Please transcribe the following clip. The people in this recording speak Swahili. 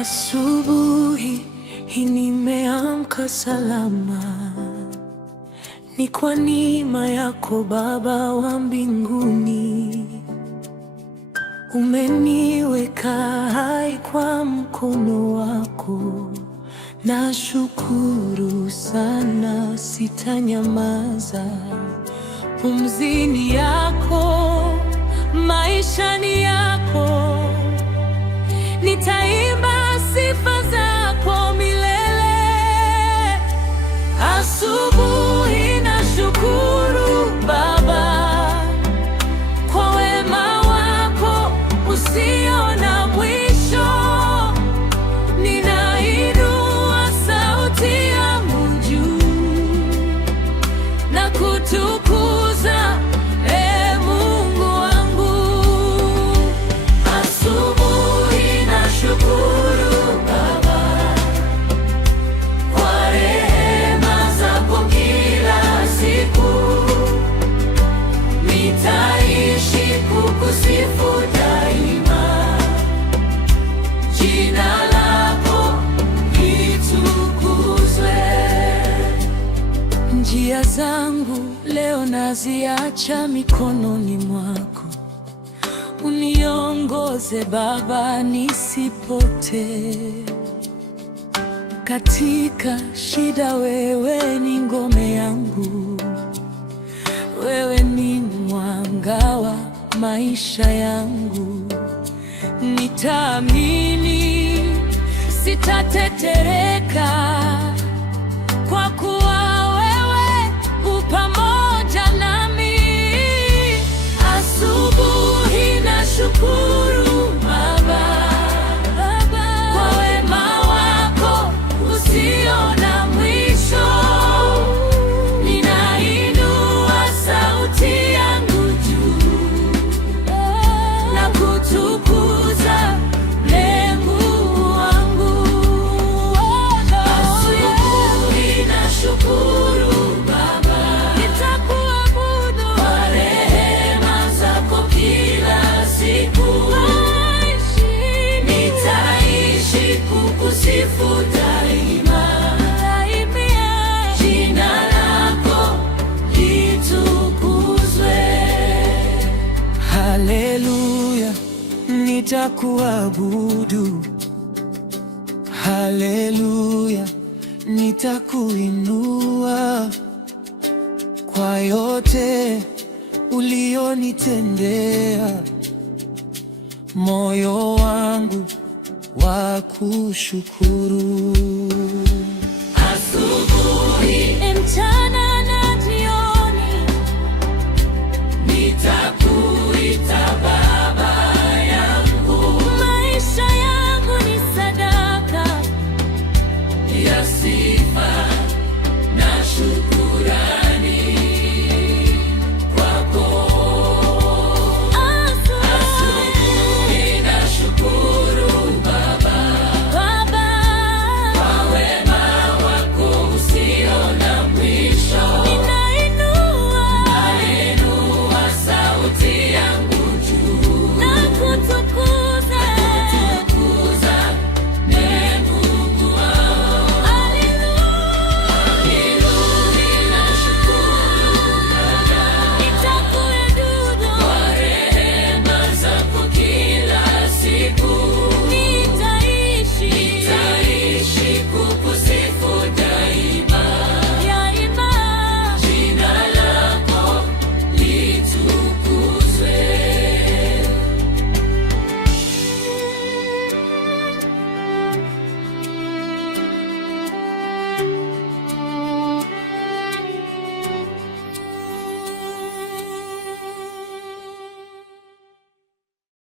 Asubuhi hii nimeamka salama, ni kwa neema yako Baba wa mbinguni. Umeniweka hai kwa mkono wako, nashukuru sana, sitanyamaza. Pumzini yako, maishani yako, nitaimba sifa zako milele. Asubuhi nashukuru Baba kwa wema wako usio na mwisho. Ninainua sauti yangu juu na kutukuza Mungu wangu. Asubuhi nashukuru Baba kwa rehema zako kila siku. Nitaishi kukusifu daima, jina lako litukuzwe. Njia zangu leo naziacha mikononi mwako, uniongoze Baba nisipotee. Katika shida wewe ni ngome yangu, wewe ni mwanga wa maisha yangu. Nitaamini, sitatetereka, kwa kuwa wewe u pamoja nami. Asubuhi nashukuru Baba kwa wema wako usio na mwisho. Ninainua sauti yangu juu na kutukuza Mungu wangu. Asubuhi nashukuru Baba, nitakuabudu kwa rehema zako kila siku. Nitaishi kukusifu daima, jina lako litukuzwe. Haleluya, nitakuabudu. Haleluya, nitakuinua kwa yote ulionitendea. Moyo wangu wa kushukuru.